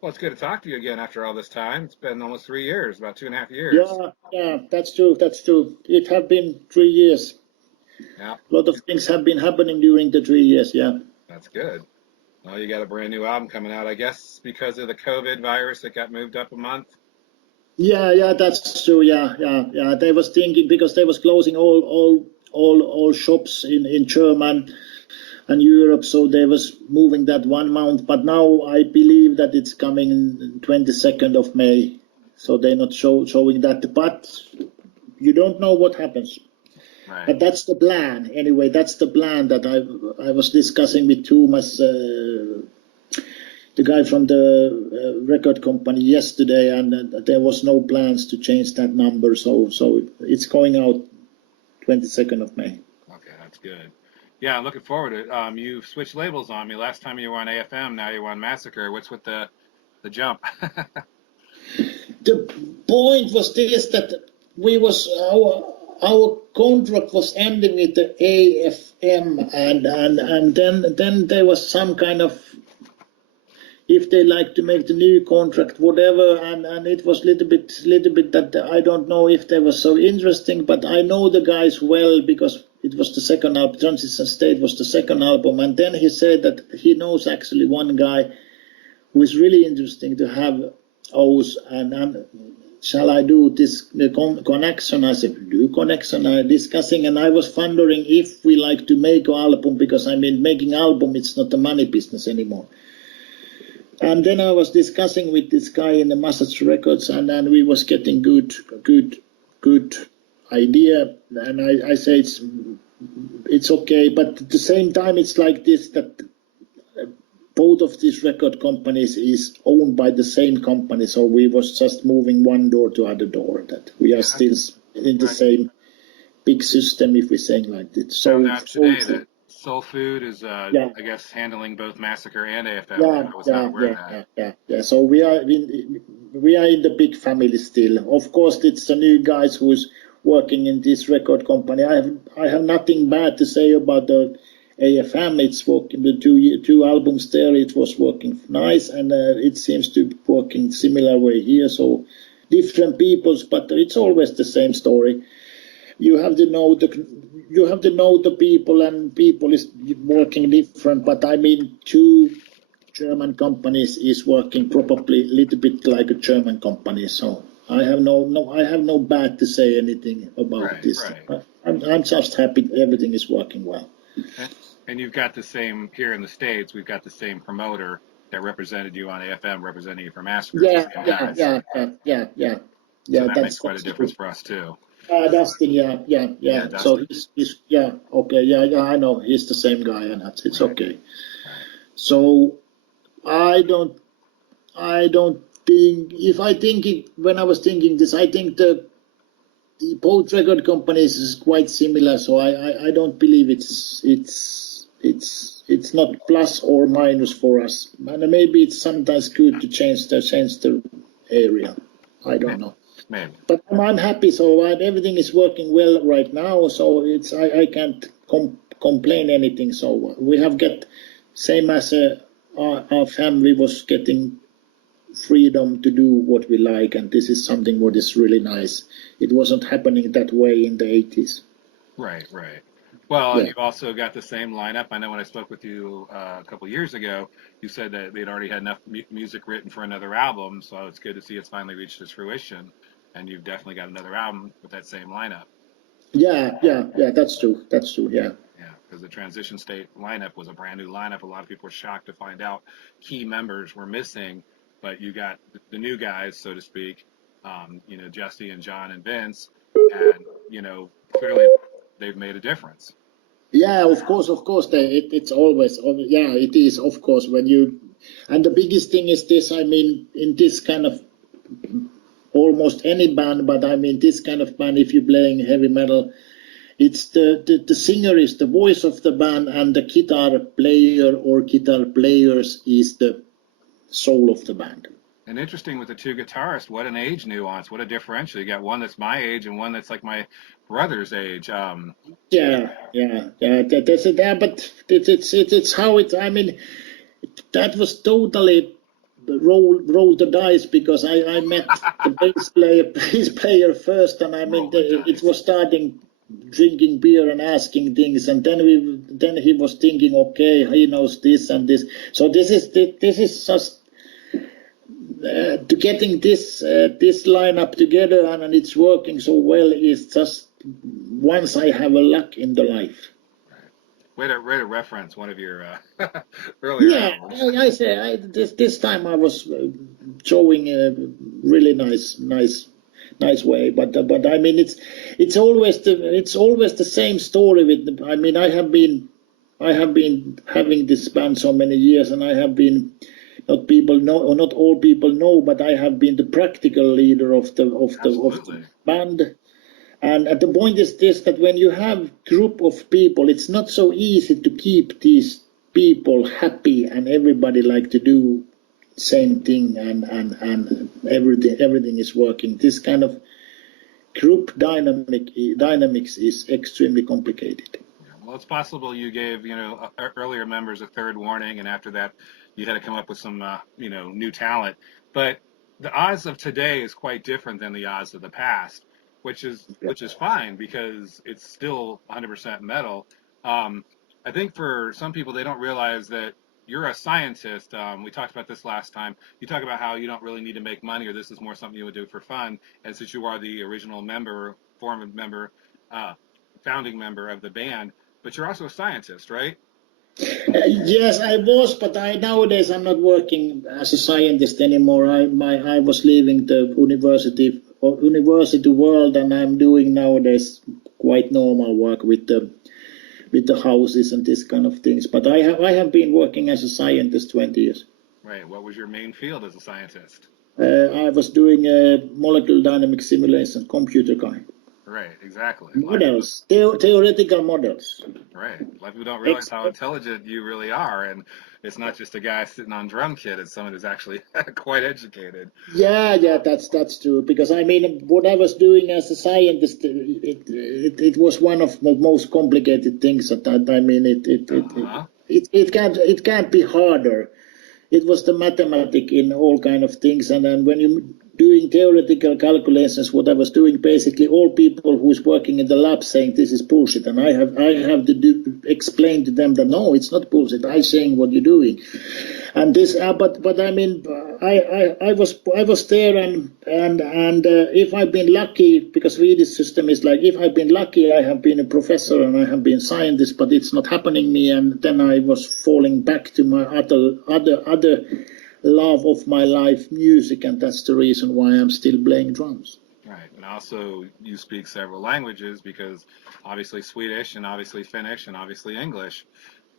Well, it's good to talk to you again after all this time. It's been almost 3 years, about 2.5 years. Yeah, that's true. That's true. It have been 3 years. Yeah, A lot of things have been happening during the 3 years. Yeah. that's good. Well, you got a brand new album coming out, I guess, because of the COVID virus. It got moved up a month. Yeah, that's true. Yeah. They was thinking because they was closing all shops in German and Europe, so they was moving that 1 month. But now I believe that it's coming 22nd of May, so they're not showing that. But you don't know what happens. Right. But that's the plan. Anyway, that's the plan that I was discussing with Thomas, the guy from the record company yesterday, and there was no plans to change that number. So it's going out 22nd of May. Okay, that's good. Yeah, I'm looking forward to it. You switched labels on me. Last time you were on AFM, now you're on Massacre. What's with the jump? The point was this, that our contract was ending with the AFM, and then there was some kind of, if they like to make the new contract, whatever, and it was little bit that I don't know if they were so interesting, but I know the guys well because it was the second album. Transition State was the second album, and then he said that he knows actually one guy who is really interesting to have us, and shall I do this connection? I said, do connection. I discussing, and I was wondering if we like to make an album, because I mean, making album, it's not a money business anymore. And then I was discussing with this guy in the Massacre Records, and then we was getting good idea. And I say it's okay, but at the same time it's like this, that both of these record companies is owned by the same company, so we was just moving one door to other door. That we are still in the same big system, if we're saying like this. So now today that Soul Food is, I guess, handling both Massacre and AFM. I was not aware of that. Yeah. So we are in the big family still. Of course, it's the new guys who's working in this record company. I have nothing bad to say about the AFM. It's working, the two albums there. It was working nice, and it seems to work in similar way here. So different peoples, but it's always the same story. You have to know the people, and people is working different. But I mean, two German companies is working probably a little bit like a German company. So I have no bad to say anything about this. Right. I'm just happy everything is working well. And you've got the same here in the States. We've got the same promoter that represented you on AFM, representing you for Massacre. Yeah. So that makes quite a difference for us too. Dustin, yeah. Dustin. So he's okay, I know he's the same guy, and it's okay. Right. So I don't think, when I was thinking this, I think the both record companies is quite similar. So I don't believe it's not plus or minus for us, and maybe it's sometimes good to change the area. I don't know. Maybe. But I'm happy, so everything is working well right now. So I can't complain anything. So we have got, same as our family was getting freedom to do what we like, and this is something what is really nice. It wasn't happening that way in the 80s. Right. Well, you've also got the same lineup. I know when I spoke with you a couple of years ago, you said that they'd already had enough music written for another album, so it's good to see it's finally reached its fruition. And you've definitely got another album with that same lineup. Yeah, that's true, yeah. Yeah, because the Transition State lineup was a brand new lineup. A lot of people were shocked to find out key members were missing, but you got the new guys, so to speak, Jesse and John and Vince, and, clearly they've made a difference. Yeah, of course, it's always, it is, of course, and the biggest thing is this, I mean, in this kind of, almost any band, but I mean this kind of band, if you're playing heavy metal, it's the singer is the voice of the band, and the guitar player or guitar players is the soul of the band. And interesting with the two guitarists, what an age nuance, what a differential. You got one that's my age and one that's like my brother's age. Yeah. That's it. Yeah, but it's how it. I mean, that was totally roll the dice because I met the bass player first, and I mean it was starting drinking beer and asking things, and then he was thinking, okay, he knows this and this. So this is just to getting this lineup together, and it's working so well. Is just once I have a luck in the life. Way to reference one of your earlier albums. I say this time I was showing a really nice way, but I mean it's always the same story with. I mean I have been having this band so many years, and I have been. Not people know, or not all people know, but I have been the practical leader of the band. And the point is this: that when you have group of people, it's not so easy to keep these people happy, and everybody like to do same thing, and everything is working. This kind of group dynamics is extremely complicated. Well, it's possible you gave earlier members a third warning, and after that, you had to come up with some new talent. But the Oz of today is quite different than the Oz of the past, which is fine because it's still 100% metal. I think for some people they don't realize that you're a scientist. We talked about this last time. You talk about how you don't really need to make money, or this is more something you would do for fun. And since you are the original member, founding member of the band, but you're also a scientist, right? Yes, I was, but nowadays I'm not working as a scientist anymore. I was leaving the university world, and I'm doing nowadays quite normal work with the houses and this kind of things. But I have been working as a scientist 20 years. Right. What was your main field as a scientist? I was doing molecular dynamic simulation, computer guy. Right, exactly. Models, theoretical models. Right. A lot of people don't realize how intelligent you really are, and it's not just a guy sitting on drum kit. It's someone who's actually quite educated. Yeah, that's true. Because I mean, what I was doing as a scientist, it was one of the most complicated things. That I mean, it can't be harder. It was the mathematics in all kind of things, and then when you doing theoretical calculations, what I was doing, basically all people who's working in the lab saying this is bullshit, and I have to explain to them that no, it's not bullshit. I'm saying what you're doing, and this. But I mean, I was there, and if I've been lucky, because Swedish system is like, if I've been lucky, I have been a professor and I have been scientist, but it's not happening me, and then I was falling back to my other love of my life, music, and that's the reason why I'm still playing drums. Right, and also you speak several languages, because obviously Swedish, and obviously Finnish, and obviously English,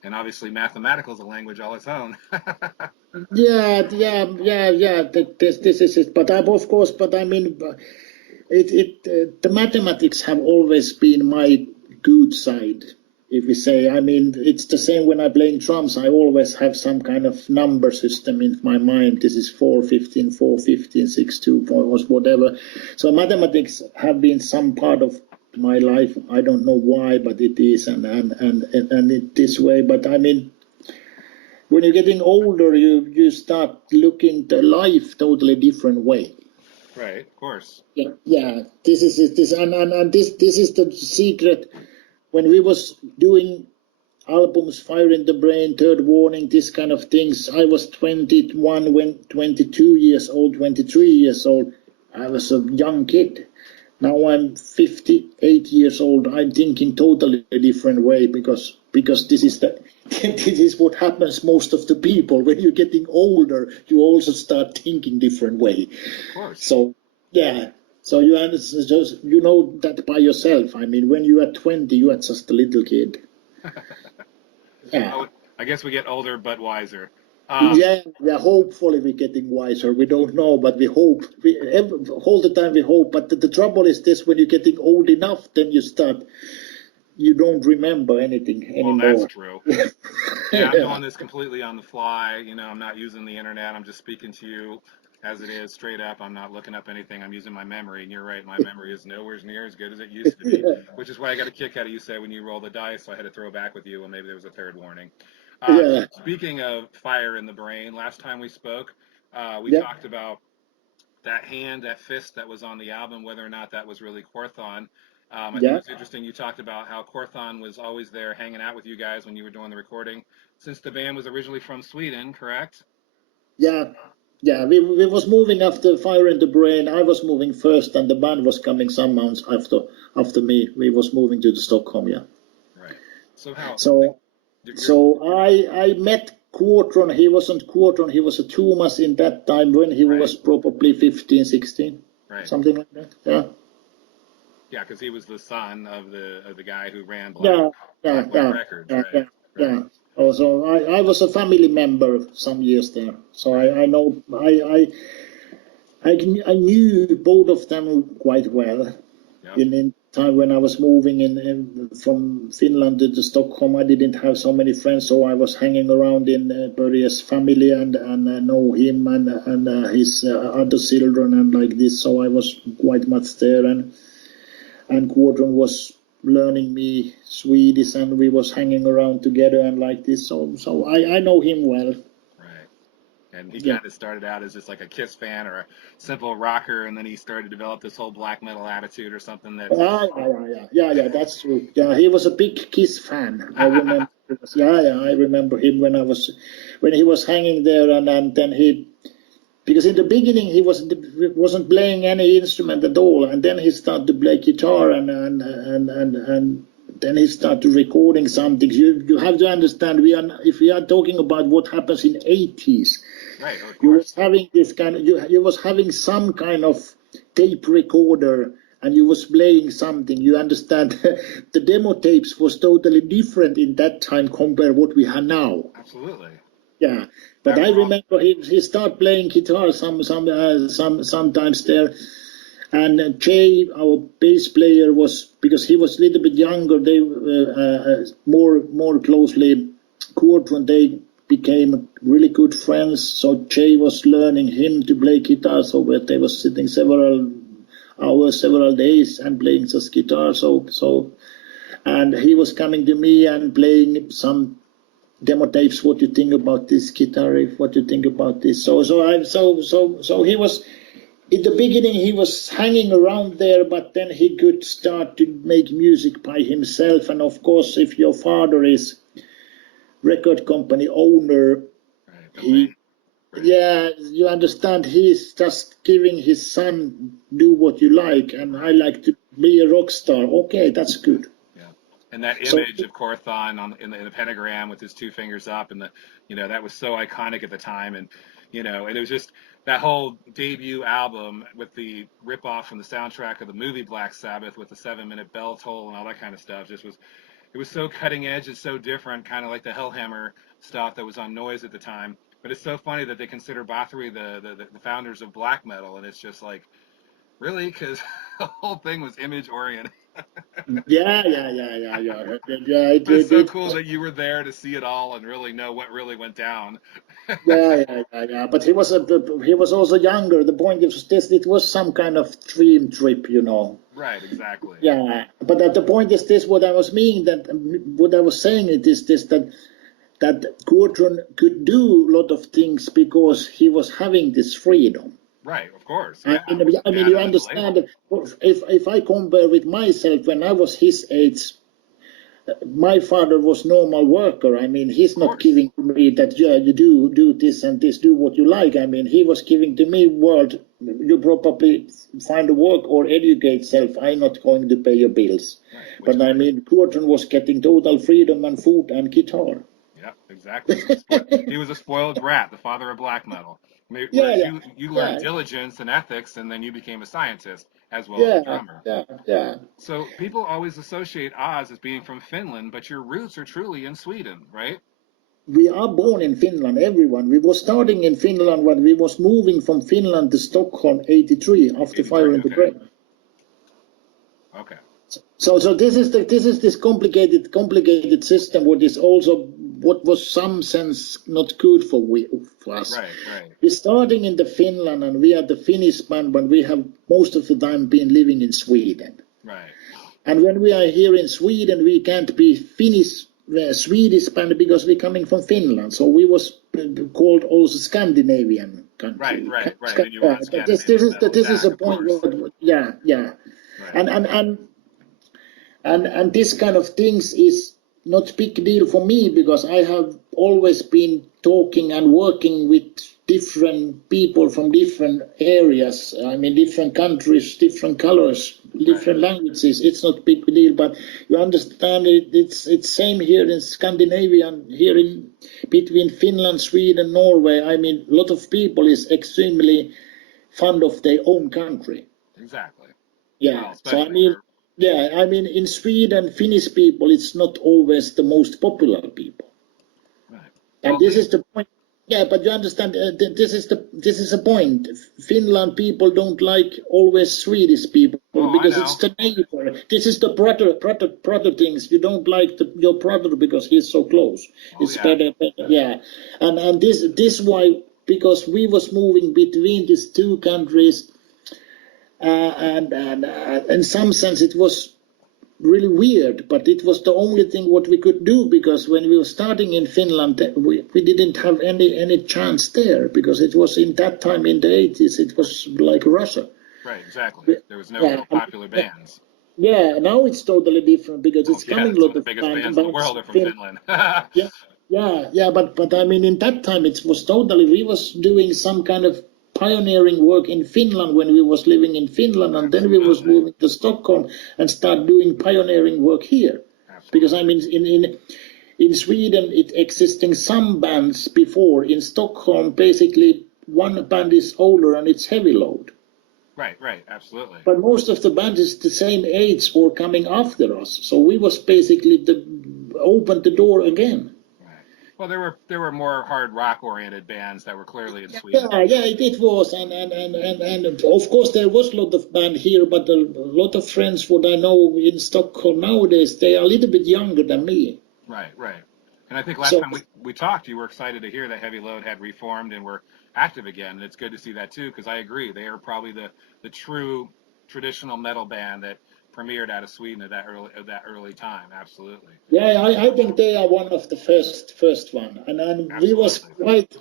and obviously mathematical is a language all its own. Yeah. This is it. But of course, but I mean, the mathematics have always been my good side. If we say, I mean, it's the same when I'm playing drums. I always have some kind of number system in my mind. This is 415, 415, 62, or whatever. So mathematics have been some part of my life. I don't know why, but it is, and it this way. But I mean, when you're getting older, you start looking the life totally different way. Right, of course. Yeah. This is this is the secret. When we was doing albums, Fire in the Brain, Third Warning, this kind of things, I was 21, when 22 years old, 23 years old. I was a young kid. Now I'm 58 years old. I'm thinking totally a different way, because this is this is what happens most of the people. When you're getting older, you also start thinking different way. Of course. So yeah. So you know that by yourself. I mean, when you are 20, you are just a little kid. Yeah. I guess we get older but wiser. Yeah. Hopefully we're getting wiser. We don't know, but we hope. All the time we hope. But the trouble is this: when you're getting old enough, then you don't remember anything anymore. Well, that's true. Yeah, I'm doing this completely on the fly. I'm not using the internet. I'm just speaking to you as it is, straight up. I'm not looking up anything. I'm using my memory, and you're right. My memory is nowhere near as good as it used to be, which is why I got a kick out of you say when you roll the dice, so I had to throw back with you, and maybe there was a third warning. Speaking of Fire in the Brain, last time we spoke, We Yeah, talked about that hand, that fist that was on the album, whether or not that was really Corthon. I think it yeah, was interesting you talked about how Corthon was always there hanging out with you guys when you were doing the recording, since the band was originally from Sweden, correct? yeah, yeah. We was moving after Fire in the Brain. I was moving first, and the band was coming some months after me. We was moving to the Stockholm. Yeah. Right. So how So you're so I met Quartron. He wasn't Quartron. He was a Thomas in that time when he right, was probably 15, 16, right. something like that. Yeah. Yeah, because he was the son of the guy who ran Yeah, yeah, Black White yeah, Records, yeah, right? yeah, Right. yeah. Also, I was a family member some years there, so Right. I know I knew both of them quite well. Yep. In time when I was moving in from Finland to Stockholm, I didn't have so many friends, so I was hanging around in Börje's family and know him and his other children and like this. So I was quite much there, and Gordon was learning me Swedish, and we was hanging around together and like this. So I know him well. Right. And he Yeah. kind of started out as just like a Kiss fan or a simple rocker, and then he started to develop this whole black metal attitude or something that. Yeah, that's true. Yeah, he was a big Kiss fan. I remember. Yeah, I remember him when he was hanging there, and then because in the beginning wasn't playing any instrument at all, and then he started to play guitar, and then he started recording something. You have to understand, if we are talking about what happens in 80s, Right. Of you was course. having this kind of you was having some kind of tape recorder, and you was playing something. You understand? The demo tapes was totally different in that time compared what we have now. Absolutely. Yeah, but That I raw. remember he started playing guitar sometimes there, and Jay, our bass player, was because he was a little bit younger. They more closely court when they became really good friends. So Jay was learning him to play guitar. So they was sitting several hours, several days, and playing just guitar. And he was coming to me and playing some demo tapes. What you think about this guitar riff? What you think about this? So he was in the beginning he was hanging around there, but then he could start to make music by himself. And of course, if your father is record company owner, Right. he Away. Right. yeah, you understand, he's just giving his son do what you like, and I Right. like to be a rock star. Okay, that's good. Yeah. And that So image of Corthon in the pentagram with his two fingers up, and that was so iconic at the time, and it was just that whole debut album with the rip off from the soundtrack of the movie Black Sabbath with the 7-minute bell toll and all that kind of stuff. It was so cutting edge and so different, kind of like the Hellhammer stuff that was on Noise at the time. But it's so funny that they consider Bathory the founders of black metal, and it's just like, really, because the whole thing was image oriented. yeah. But it's so cool that you were there to see it all and really know what really went down. Yeah. But he was also younger. The point is this: it was some kind of dream trip, you know. Right, exactly. Yeah, but at the point is this: what I was meaning that what I was saying it is this that Gudrun could do a lot of things because he was having this freedom. Right, of course. I Yeah, mean, with the I mean, you data and the understand label. that if I compare with myself when I was his age, my father was normal worker. I mean, he's Of not course. giving to me that yeah, you do this and this, do what you like. I mean, he was giving to me world. You probably find a work or educate self. I'm not going to pay your bills. Right, which But is I mean, Gordon was getting total freedom and food and guitar. yeah, exactly. He was a spoiled brat, the father of black metal. Yeah, Whereas yeah, you learned yeah, diligence and ethics, and then you became a scientist as well as a yeah, drummer. yeah. So people always associate Oz as being from Finland, but your roots are truly in Sweden, right? We are born in Finland, everyone. We was starting in Finland when we was moving from Finland to Stockholm 83 after 83. Fire in the Okay. Brain. Okay. So this is this complicated system. What is also what was some sense not good for us. Right. Right. We're starting in the Finland, and we are the Finnish band, but we have most of the time been living in Sweden. Right. And when we are here in Sweden, we can't be Finnish Swedish band because we're coming from Finland, so we was called also Scandinavian country. Right. And you were on This is a point. Yeah. Right. And this kind of things is not big deal for me because I have always been talking and working with different people from different areas. I mean, different countries, different colors, different languages. It's not big deal, but you understand it's same here in Scandinavia, here in between Finland, Sweden, Norway. I mean, a lot of people is extremely fond of their own country. Exactly. Yeah. Well, So I mean. Yeah, I mean, in Sweden, Finnish people, it's not always the most popular people. Right. And Well, this is the point. Yeah, but you understand, this is a point. Finland people don't like always Swedish people because it's the neighbor. This is the brother things. You don't like your brother because he's so close. It's better. Yeah, and this why, because we was moving between these two countries. And in some sense it was really weird, but it was the only thing what we could do, because when we were starting in Finland we didn't have any chance there, because it was in that time in the 80s it was like Russia. Right, exactly. There was no real popular bands. Yeah, now it's totally different because it's coming a lot of biggest bands in the world are from Finland. But I mean in that time it was totally, we was doing some kind of pioneering work in Finland when we was living in Finland, and then we was moving to Stockholm and start doing pioneering work here. Because I mean in Sweden it existing some bands before. In Stockholm basically one band is older and it's Heavy Load. Right, absolutely. But most of the bands is the same age or coming after us, so we was basically opened the door again. Well, there were more hard rock oriented bands that were clearly in Sweden. Yeah, it was, and of course there was a lot of band here, but a lot of friends what I know in Stockholm nowadays, they are a little bit younger than me. Right. And I think last time we talked, you were excited to hear that Heavy Load had reformed and were active again, and it's good to see that too, because I agree, they are probably the true traditional metal band that premiered out of Sweden at that early time. Absolutely. Yeah, I think they are one of the first one, and we was quite.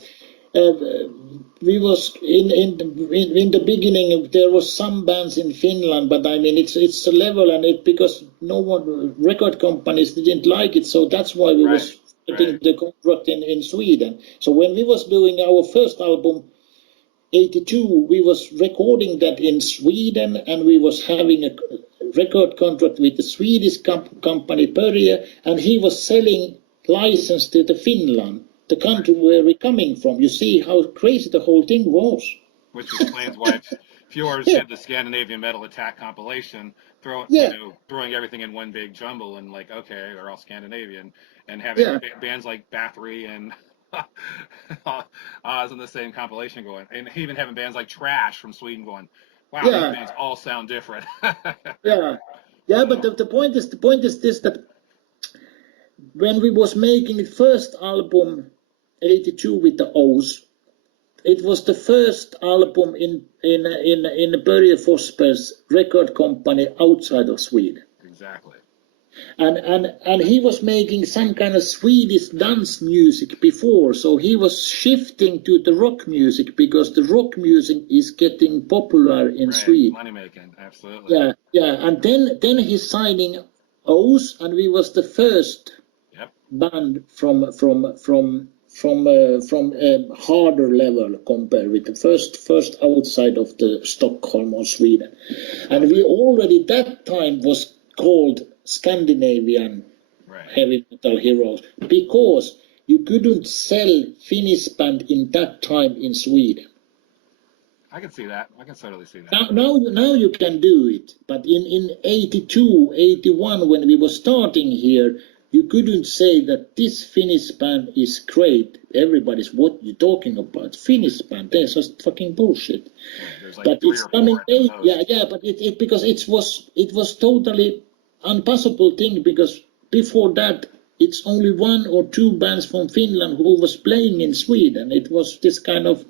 We was in the beginning. There was some bands in Finland, but I mean it's a level, and it because no one record companies didn't like it, so that's why we was getting the contract in Sweden. So when we was doing our first album, 82, we was recording that in Sweden, and we was having a record contract with the Swedish company Börje, and he was selling license to the Finland, the country where we're coming from. You see how crazy the whole thing was. Which explains why Fjords did the Scandinavian Metal Attack compilation, throwing everything in one big jumble, and like, okay, they're all Scandinavian, and having bands like Bathory and Oz in the same compilation going, and even having bands like Trash from Sweden going, wow, these bands all sound different. But the point is this, that when we was making the first album 82 with the O's, it was the first album in Börje Forsberg's record company outside of Sweden. Exactly. And he was making some kind of Swedish dance music before, so he was shifting to the rock music because the rock music is getting popular in Sweden. Money making, absolutely. And then he's signing O's, and we was the first band from harder level compared with the first outside of the Stockholm or Sweden, and we already that time was called Scandinavian heavy metal heroes, because you couldn't sell Finnish band in that time in Sweden. I can see that. I can totally see that. Now you can do it, but in 82, 81, when we were starting here, you couldn't say that this Finnish band is great. Everybody's, what you talking about? Finnish band? That's just fucking bullshit. Like but it's coming. But it because it was totally impossible thing, because before that it's only one or two bands from Finland who was playing in Sweden. It was this kind of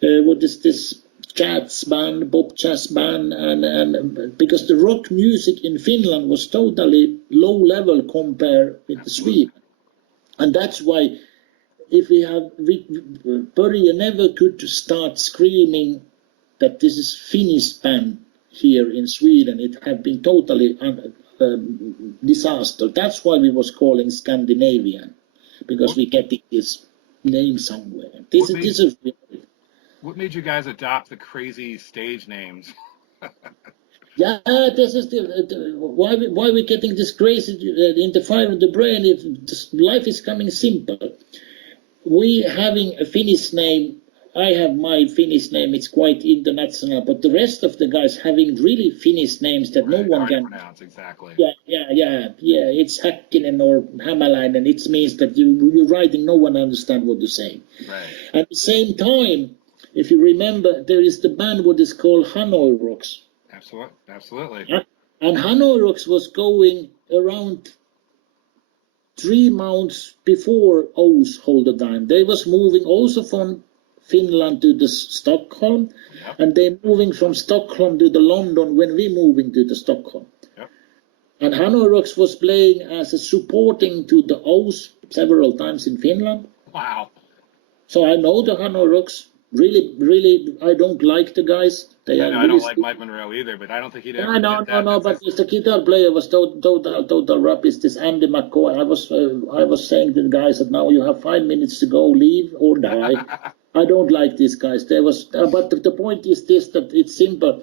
what is this Chats band, Bob Chats band, and because the rock music in Finland was totally low level compared with Sweden, and that's why if Börje never could start screaming that this is Finnish band here in Sweden. It had been totally disaster. That's why we was calling Scandinavian, because we get this name somewhere. This is what made you guys adopt the crazy stage names? Yeah, this is why we're getting this crazy in the fire of the brain. If life is coming simple, we having a Finnish name. I have my Finnish name. It's quite international, but the rest of the guys having really Finnish names that no one can pronounce exactly. Yeah. It's Häkkinen or Hämäläinen. It means that you're writing, no one understands what you're saying. Right. At the same time, if you remember, there is the band what is called Hanoi Rocks. Absolutely. Yeah? And Hanoi Rocks was going around 3 months before O's all the time. They was moving also from Finland to the Stockholm, yep. And they moving from Stockholm to the London when we moving to the Stockholm. Yep. And Hanoi Rocks was playing as a supporting to the O's several times in Finland. Wow. So I know the Hanoi Rocks. Really, I don't like the guys. I don't like Mike Monroe either, but I don't think he'd ever. No, but the guitar player was total rubbish. This Andy McCoy. I was saying to the guys that now you have 5 minutes to go, leave or die. I don't like these guys. But the point is this: that it's simple.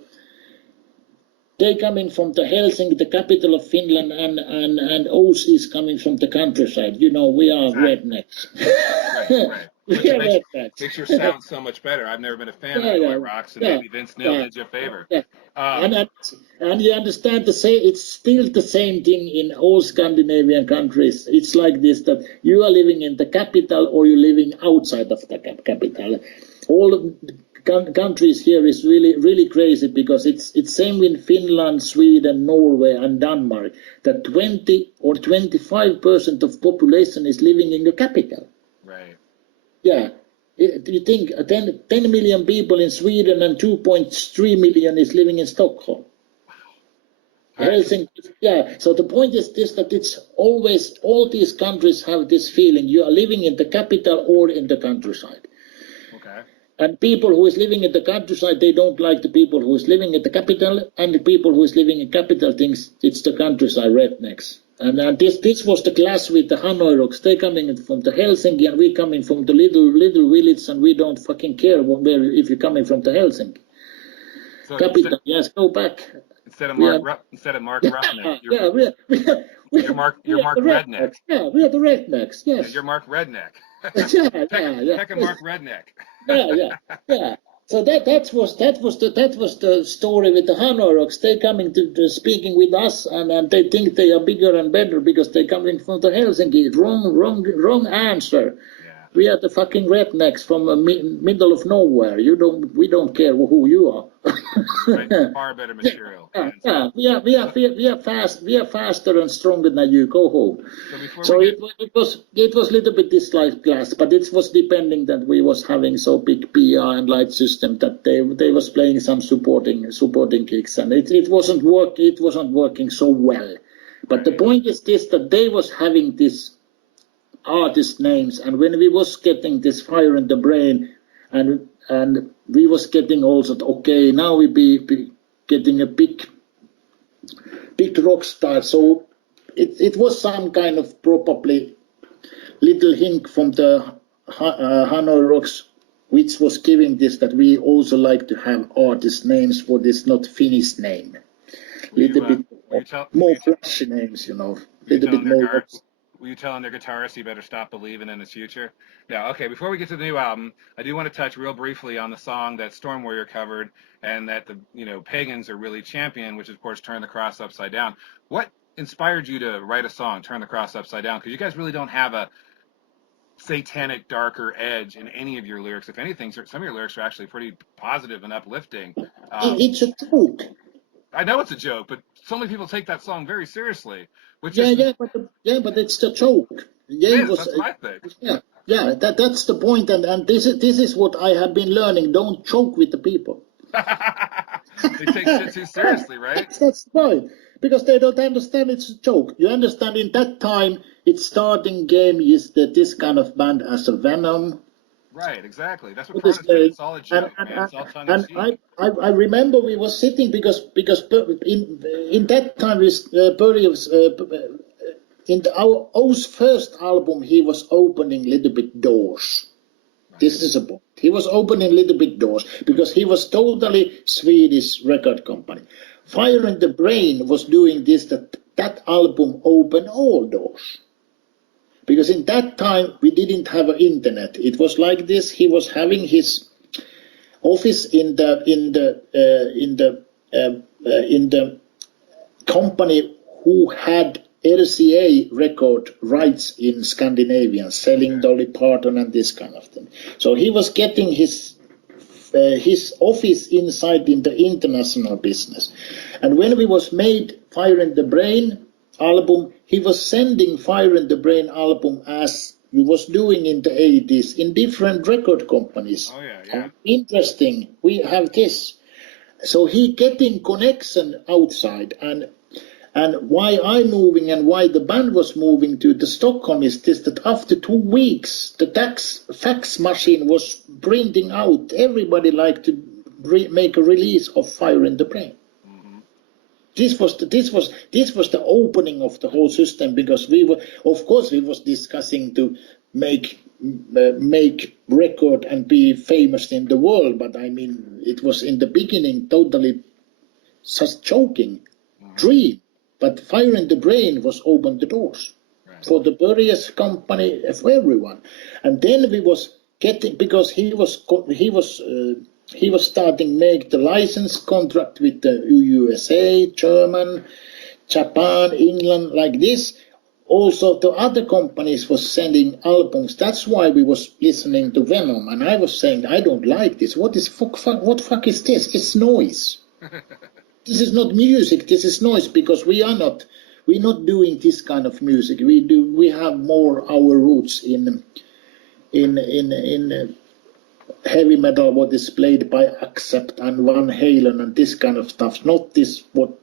They coming from the Helsinki, the capital of Finland, and O's is coming from the countryside. You know, we are rednecks. Right. Makes your sound so much better. I've never been a fan of Hanoi Rocks, and maybe Vince Neil did you a favor. Yeah. And you understand it's still the same thing in all Scandinavian countries. It's like this, that you are living in the capital or you're living outside of the capital. All countries here is really crazy, because it's same in Finland, Sweden, Norway and Denmark, that 20 or 25% of population is living in the capital. Right. Yeah. You think 10 million people in Sweden and 2.3 million is living in Stockholm. Wow. Helsinki, yeah. So the point is this, that it's always, all these countries have this feeling, you are living in the capital or in the countryside. Okay. And people who is living in the countryside, they don't like the people who is living in the capital, and the people who is living in capital thinks it's the countryside rednecks. And this was the clash with the Hanoi Rocks. They coming from the Helsinki, and we coming from the little village, and we don't fucking care if you're coming from the Helsinki. So capital, yes, go back. Instead of Mark Ruffneck, you're Mark Redneck. Yeah, we are the rednecks. Yes. Yeah, you're Mark Redneck. yeah. Heck Mark Redneck. yeah. So that was the story with the Hanoi Rocks. They coming to speaking with us, and they think they are bigger and better because they coming from the Helsinki. Wrong answer. Yeah. We are the fucking rednecks from the middle of nowhere. We don't care who you are. Right, far better material. Yeah. We are fast. We are faster and stronger than you. Go home. So it was a little bit this like class, but it was depending that we was having so big PR and light system that they was playing some supporting kicks, and it wasn't working so well. But right. The point is this, that they was having this artist names, and when we was getting this fire in the brain, and we was getting also, okay, now we be getting a big rock star. So it was some kind of probably little hint from the Hanoi Rocks, which was giving this, that we also like to have artist names for this not Finnish name. Little bit more flashy names, little bit more. Were you telling their guitarist you better stop believing in his future? Now, okay, before we get to the new album, I do want to touch real briefly on the song that Storm Warrior covered, and that the pagans are really champion, which of course Turn the Cross Upside Down. What inspired you to write a song, Turn the Cross Upside Down? Because you guys really don't have a satanic, darker edge in any of your lyrics. If anything, some of your lyrics are actually pretty positive and uplifting. It's a joke. I know it's a joke, but so many people take that song very seriously. But it's the joke. That's my thing. Yeah, that's the point, and this is what I have been learning. Don't joke with the people. They take shit too seriously, right? That's right. Because they don't understand it's a joke. You understand in that time, its starting game is that this kind of band as a Venom. Right, exactly. That's what What is Prana said. the It's all a and joke, and, man. and, It's all tongue in and cheek. I remember we was sitting because in that time with Börje's, in our O's first album he was opening little bit doors. Right. This is a point. He was opening little bit doors because he was totally Swedish record company. Fire in the Brain was doing this that album opened all doors. Because in that time we didn't have an internet. It was like this. He was having his office in the company who had RCA record rights in Scandinavia, selling Dolly Parton and this kind of thing. So he was getting his office inside in the international business. And when we was made Fire in the Brain album, he was sending Fire in the Brain album as he was doing in the 80s in different record companies. Oh yeah, yeah. Interesting. We have this. So he getting connection outside and why I'm moving and why the band was moving to the Stockholm is this that after 2 weeks the fax machine was printing out. Everybody liked to make a release of Fire in the Brain. Mm-hmm. This was the opening of the whole system because we was discussing to make record and be famous in the world, but I mean it was in the beginning totally such joking dream. But Fire in the Brain was opened the doors for the Börje's company, for everyone. And then we was getting because he was starting make the license contract with the USA, German, Japan, England, like this. Also, the other companies was sending albums. That's why we was listening to Venom, and I was saying I don't like this. What fuck is this? It's noise. This is not music. This is noise because we're not doing this kind of music. We have more our roots in heavy metal, what is played by Accept and Van Halen and this kind of stuff. Not this what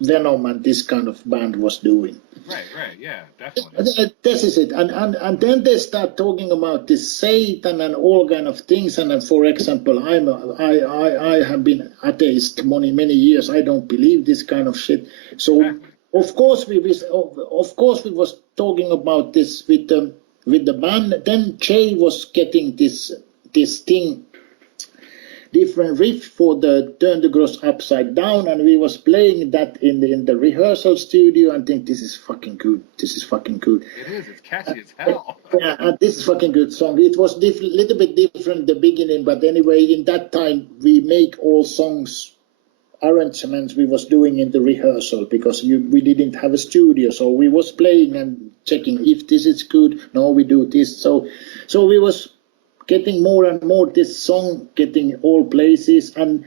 Venom and this kind of band was doing. Right, yeah, definitely. This is it, and then they start talking about this Satan and all kind of things. And for example, I have been atheist many years. I don't believe this kind of shit. So of course we was talking about this with the band. Then Jay was getting this thing. Different riff for the Turn the Cross Upside Down, and we was playing that in the rehearsal studio and think this is fucking good. This is fucking good. It is. It's catchy as hell. Yeah, and this is fucking good song. It was little bit different in the beginning, but anyway, in that time we make all songs arrangements we was doing in the rehearsal because we didn't have a studio, so we was playing and checking if this is good. No, we do this. So we was getting more and more this song getting all places and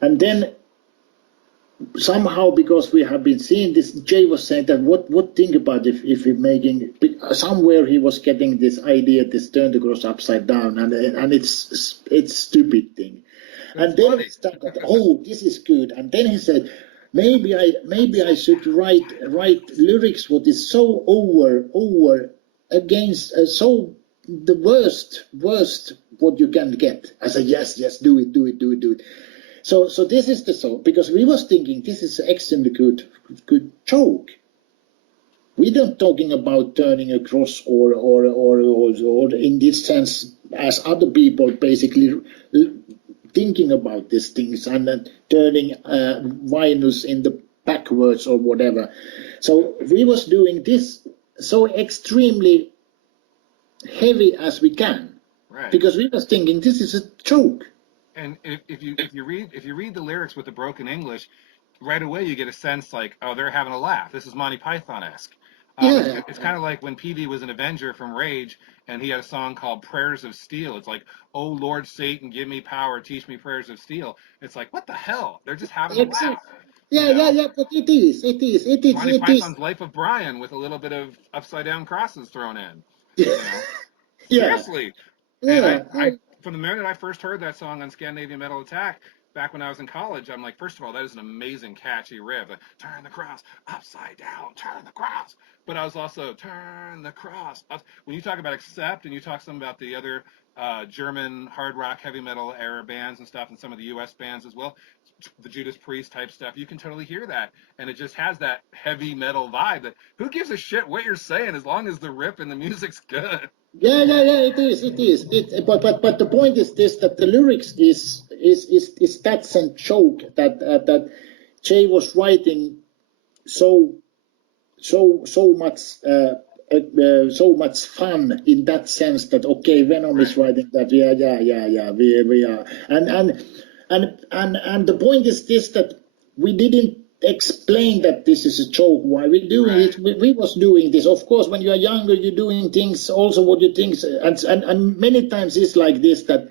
then somehow because we have been seeing this, Jay was saying that what think about if we're making somewhere he was getting this idea this Turn the Cross Upside Down and it's stupid thing. And then he started, oh, this is good. And then he said maybe I should write lyrics what is so over against so the worst what you can get. I said yes, do it. So this is the song because we was thinking this is extremely good joke. We don't talking about turning a cross or in this sense as other people basically thinking about these things and turning vinyls in the backwards or whatever. So we was doing this so extremely heavy as we can, right? Because we was thinking this is a joke. And if you read the lyrics with the broken English, right away you get a sense like, oh, they're having a laugh. This is Monty Python-esque. Yeah. It's kind of like when Peavey was an Avenger from Rage, and he had a song called Prayers of Steel. It's like, oh Lord Satan, give me power, teach me prayers of steel. It's like, what the hell? They're just having a laugh. Yeah, but it is. Monty Python's Life of Brian with a little bit of upside down crosses thrown in. Seriously. Yeah. And I from the minute I first heard that song on Scandinavian Metal Attack, back when I was in college, I'm like, first of all, that is an amazing, catchy riff. Like, turn the cross upside down, turn the cross. But I was also, turn the cross. When you talk about Accept and you talk some about the other German hard rock, heavy metal era bands and stuff, and some of the U.S. bands as well, the Judas Priest type stuff, you can totally hear that. And it just has that heavy metal vibe that who gives a shit what you're saying as long as the riff and the music's good. Yeah. It is. But the point is this: that the lyrics is that's a joke that Jay was writing so much. So much fun in that sense that okay, Venom is writing that we are and the point is this, that we didn't explain that this is a joke. Why we doing it? We was doing this. Of course, when you are younger, you're doing things also what you think, and many times it's like this, that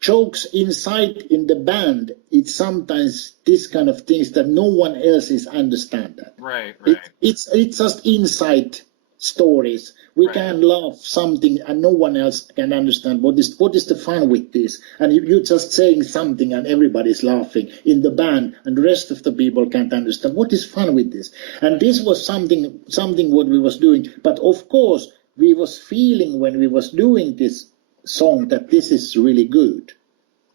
jokes inside in the band, it's sometimes this kind of things that no one else is understand that. Right. It's just inside stories. We can laugh something and no one else can understand what is the fun with this. And you're just saying something and everybody's laughing in the band and the rest of the people can't understand what is fun with this. And this was something what we was doing. But of course, we was feeling when we was doing this song that this is really good.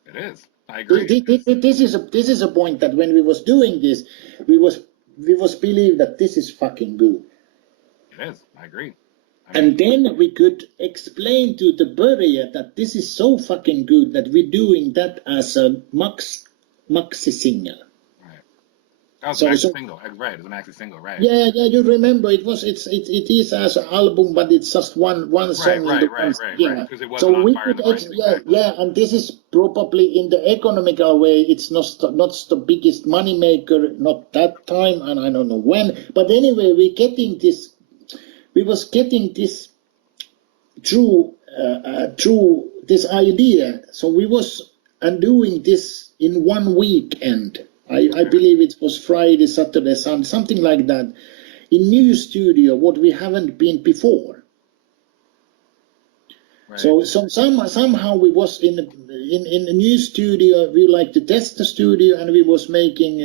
It is. I agree. This is a point that when we was doing this, we was believe that this is fucking good. It is. I agree. And then we could explain to the Börje that this is so fucking good that we're doing that as a maxi single. Right. That was an maxi single, right? It was a maxi single, right? Yeah. You remember it is as an album, but it's just one song. Right. Because it wasn't on Fire in the Brain. Exactly. And this is probably in the economical way. It's not the biggest money maker, not that time, and I don't know when. But anyway, we was getting this through this idea. So we was doing this in one weekend. I believe it was Friday, Saturday, Sunday, something like that, in new studio, what we haven't been before. Right. So somehow we was in a new studio. We like to test the studio, and we was making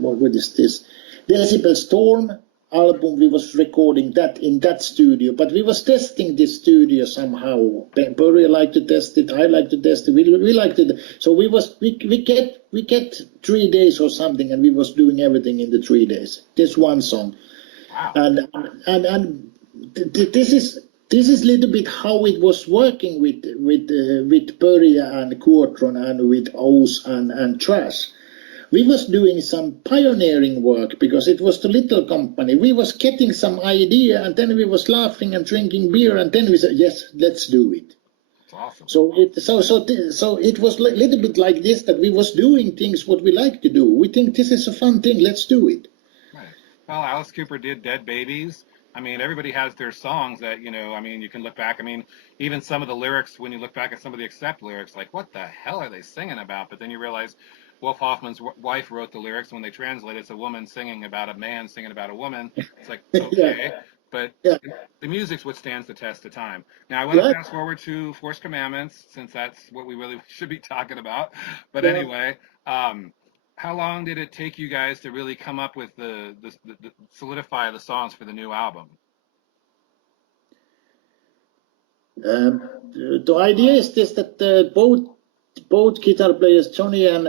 what is this? Decibel Storm album. We was recording that in that studio, but we was testing this studio somehow. Börje liked to test it, I like to test it, we liked it. So we get 3 days or something, and we was doing everything in the 3 days. This one song. Wow. And this is a little bit how it was working with Börje and Quartron and with Oz and Trash. We was doing some pioneering work because it was the little company. We was getting some idea, and then we was laughing and drinking beer, and then we said, yes, let's do it. That's awesome. So it was a little bit like this, that we was doing things what we like to do. We think this is a fun thing, let's do it. Right. Well, Alice Cooper did Dead Babies. I mean, everybody has their songs that, you can look back. I mean, even some of the lyrics, when you look back at some of the Accept lyrics, like, what the hell are they singing about? But then you realize Wolf Hoffman's wife wrote the lyrics. When they translate it, it's a woman singing about a man singing about a woman. It's like, okay. But the music's what stands the test of time. Now, I want to fast forward to Forced Commandments, since that's what we really should be talking about. But anyway, how long did it take you guys to really come up with the solidify the songs for the new album? The idea is this, that both guitar players, Johnny and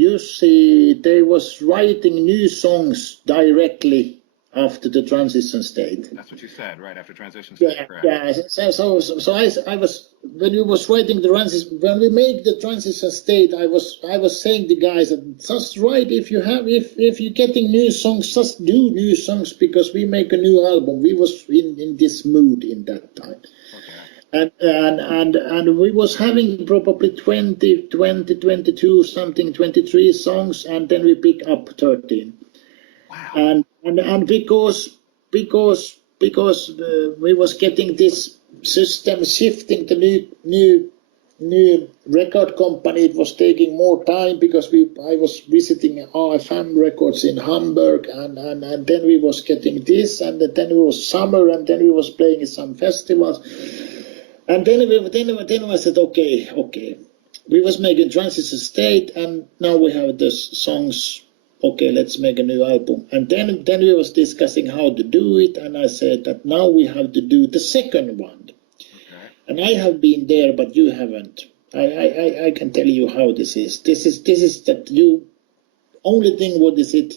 Jussi, they was writing new songs directly after the transition state. That's what you said, right after transition state. Yeah. So I was, when you was writing the transition, when we make the transition state, I was saying to guys that just write, if you're getting new songs, just do new songs, because we make a new album. We was in this mood in that time. Okay. And we was having probably 20, 22, something, 23 songs, and then we pick up 13. Wow. And because we was getting this system shifting to new record company, it was taking more time, because I was visiting RFM Records in Hamburg, and then we was getting this, and then it was summer, and then we was playing some festivals, and then I said, okay, we was making Transition State, and now we have the songs. Okay, let's make a new album. And then we was discussing how to do it, and I said that now we have to do the second one. Okay. And I have been there, but you haven't. I can tell you how this is. This is that you only thing what is it,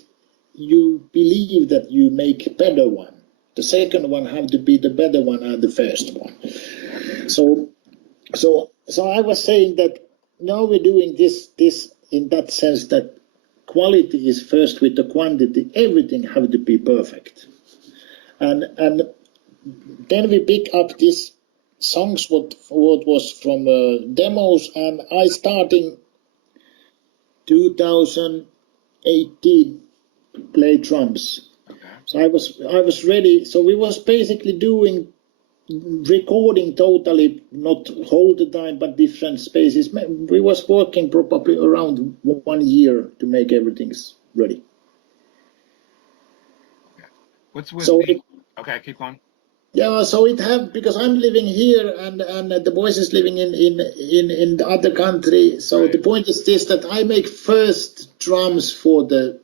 you believe that you make better one. The second one have to be the better one than the first one. So I was saying that now we're doing this in that sense that quality is first with the quantity. Everything have to be perfect. And then we pick up these songs what was from demos, and I starting 2018 play drums. Okay. So I was ready. So we was basically doing recording totally, not whole the time, but different spaces. We was working probably around 1 year to make everything ready. Okay. What's with So okay, keep going. yeah, so it have, because I'm living here and the boys is living in the other country. So Right. the point is this, that I make first drums for the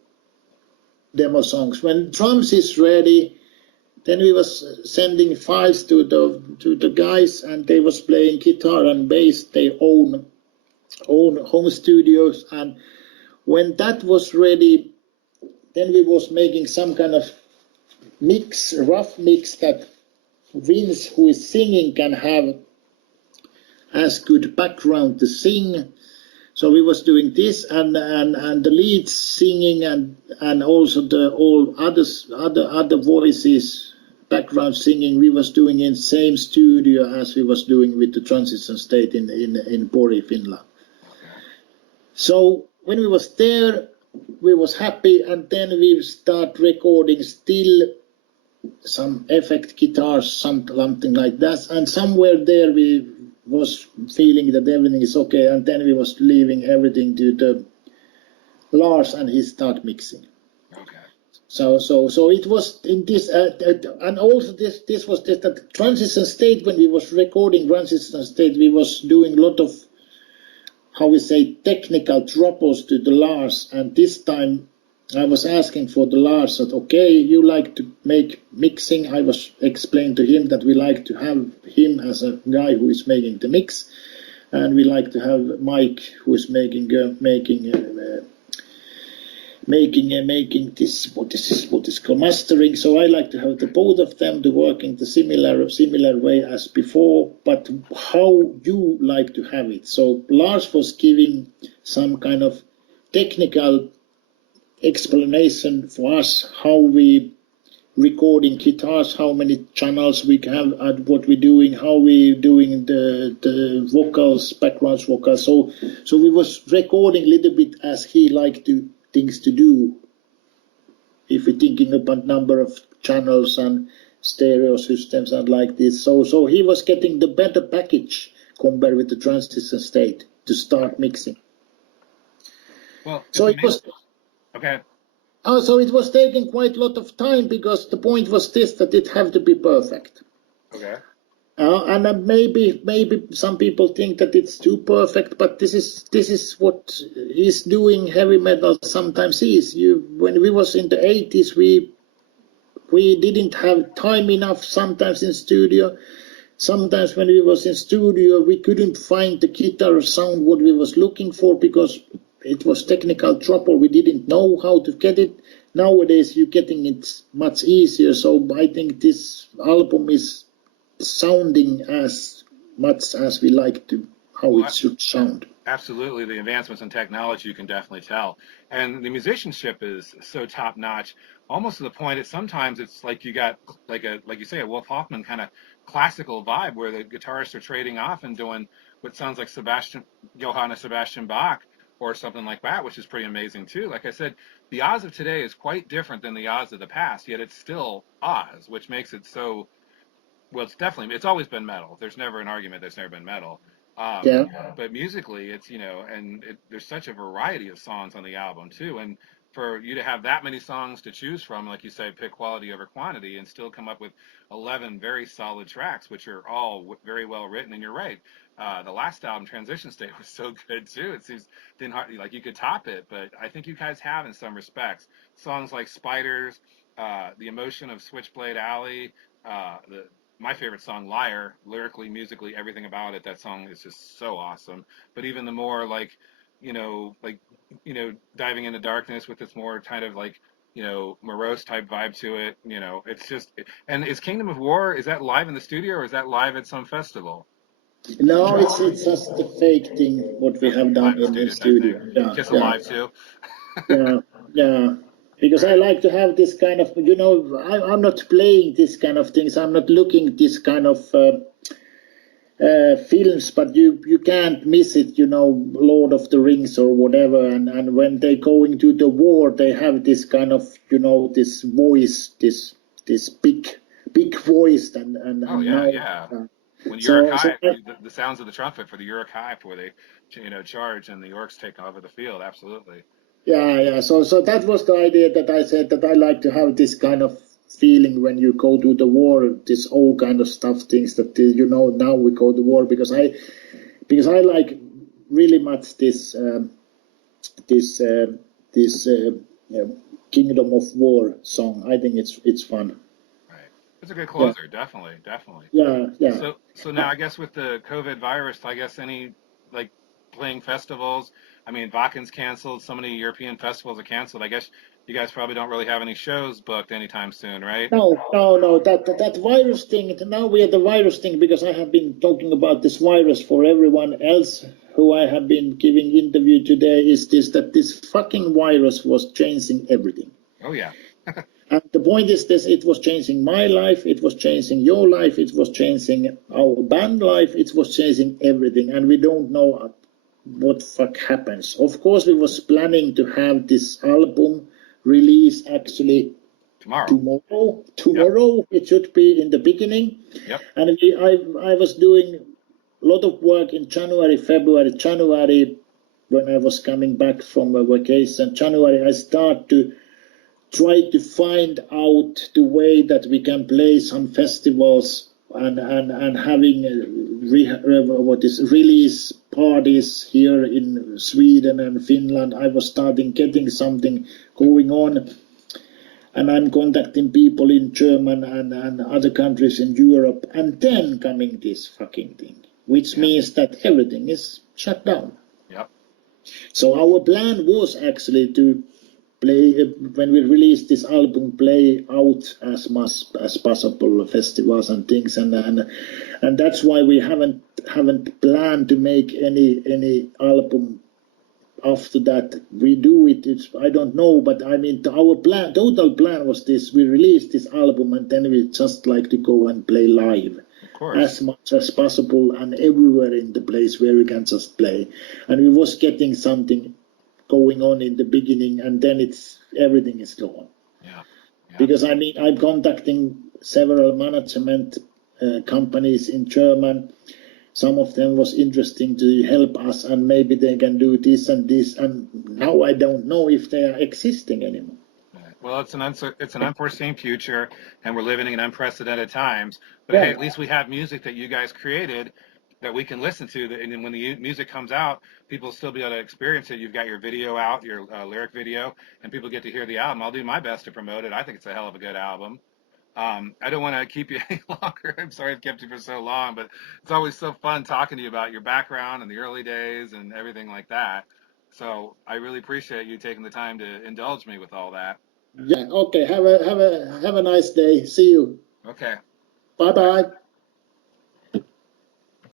demo songs. When drums is ready, then we was sending files to the guys, and they was playing guitar and bass, their own home studios. And when that was ready, then we was making some kind of mix, rough mix, that Vince, who is singing, can have as good background to sing. So we was doing this, and the lead singing, and also the all other voices, background singing, we was doing in same studio as we was doing with the Transition State in Pori, Finland. Okay. So when we was there, we was happy, and then we start recording still some effect guitars, something like that, and somewhere there we was feeling that everything is okay, and then we was leaving everything to the Lars, and he start mixing. Okay. So it was in this, and also this was just that Transition State. When we was recording Transition State, we was doing a lot of, how we say, technical troubles to the Lars, and this time I was asking for the Lars that, okay, you like to make mixing. I was explaining to him that we like to have him as a guy who is making the mix, and we like to have Mike who is making this what is called mastering. So I like to have the both of them to work in the similar way as before, but how you like to have it. So Lars was giving some kind of technical explanation for us, how we recording guitars, how many channels we have, and what we're doing, how we doing the vocals, background vocals. So we was recording a little bit as he liked to things to do. If we're thinking about number of channels and stereo systems and like this, so he was getting the better package compared with the Transition State to start mixing. Well, so it was. Okay. So it was taking quite a lot of time, because the point was this, that it had to be perfect. Okay. And maybe some people think that it's too perfect, but this is what is doing heavy metal sometimes is. When we was in the 80s, we didn't have time enough sometimes in studio. Sometimes when we was in studio, we couldn't find the guitar sound what we was looking for, because it was technical trouble. We didn't know how to get it. Nowadays, you're getting it much easier. So I think this album is sounding as much as we like to, how it should sound. Absolutely, the advancements in technology, you can definitely tell, and the musicianship is so top notch, almost to the point that sometimes it's like you got like you say, a Wolf Hoffman kind of classical vibe, where the guitarists are trading off and doing what sounds like Johann Sebastian Bach or something like that, which is pretty amazing too. Like I said, the Oz of today is quite different than the Oz of the past, yet it's still Oz, which makes it so. Well, it's always been metal. There's never an argument that's never been metal. Yeah. But musically, it's, and there's such a variety of songs on the album too. And for you to have that many songs to choose from, like you say, pick quality over quantity, and still come up with 11 very solid tracks, which are all very well written. And you're right, the last album, Transition State, was so good too. It seems didn't hardly like you could top it, but I think you guys have in some respects. Songs like Spiders, the emotion of Switchblade Alley, the my favorite song, Liar, lyrically, musically, everything about it. That song is just so awesome. But even the more like, like diving into darkness with this more kind of like, morose type vibe to it. It's just. And is Kingdom of War, is that live in the studio or is that live at some festival? No, it's just a fake thing what we Okay, have live done in the in the studio type thing. studio. Yeah, Kiss yeah, Alive too. yeah, yeah. Because I Right. like to have this kind of, I'm not playing this kind of things. I'm not looking this kind of films, but you can't miss it. Lord of the Rings or whatever. And when they go into the war, they have this kind of, this voice, this big voice, Oh and yeah, now. yeah. When So Uruk-hai, the sounds of the trumpet for the Uruk-hai before they, charge and the orcs take over the field. Absolutely. yeah. So that was the idea that I said that I like to have this kind of feeling when you go to the war, this all kind of stuff, things that now we go to war because I like really much this this Kingdom of War song. I think it's fun. Right. It's a good Yeah, closer. Definitely, definitely. yeah. So now I guess with the COVID virus, I guess any like playing festivals. I mean, Vakken's canceled. So many European festivals are canceled. I guess you guys probably don't really have any shows booked anytime soon, right? No. That virus thing. Now we are the virus thing because I have been talking about this virus for everyone else who I have been giving interview today. Is this that this fucking virus was changing everything? Oh yeah. And the point is this: it was changing my life, it was changing your life, it was changing our band life, it was changing everything, and we don't know what fuck happens. Of course, we was planning to have this album release actually Tomorrow. tomorrow. Yep. Tomorrow it should be in the beginning, Yep. and I was doing a lot of work in January, February, January when I was coming back from a vacation. January I start to try to find out the way that we can play some festivals and having what is release parties here in Sweden and Finland. I was starting getting something going on, and I'm contacting people in Germany and other countries in Europe, and then coming this fucking thing, which Yeah. means that everything is shut down. Yep. So our plan was actually to play, when we released this album, play out as much as possible festivals and things, and that's why we haven't planned to make any album after that. We do it, I don't know, but I mean our total plan was this: we released this album and then we just like to go and play live Of course. as much as possible and everywhere in the place where we can just play. And we was getting something going on in the beginning, and then everything is gone. Yeah. Yeah. Because I mean, I'm contacting several management companies in German. Some of them was interesting to help us, and maybe they can do this and this. And now I don't know if they are existing anymore. Well, it's an unforeseen future, and we're living in unprecedented times. But hey, Yeah, at least we have music that you guys created that we can listen to. And then when the music comes out, people will still be able to experience it. You've got your video out, your lyric video, and people get to hear the album. I'll do my best to promote it. I think it's a hell of a good album. I don't want to keep you any longer. I'm sorry I've kept you for so long, but it's always so fun talking to you about your background and the early days and everything like that. So I really appreciate you taking the time to indulge me with all that. yeah. Okay. Have a nice day. See you. Okay. Bye Bye. bye.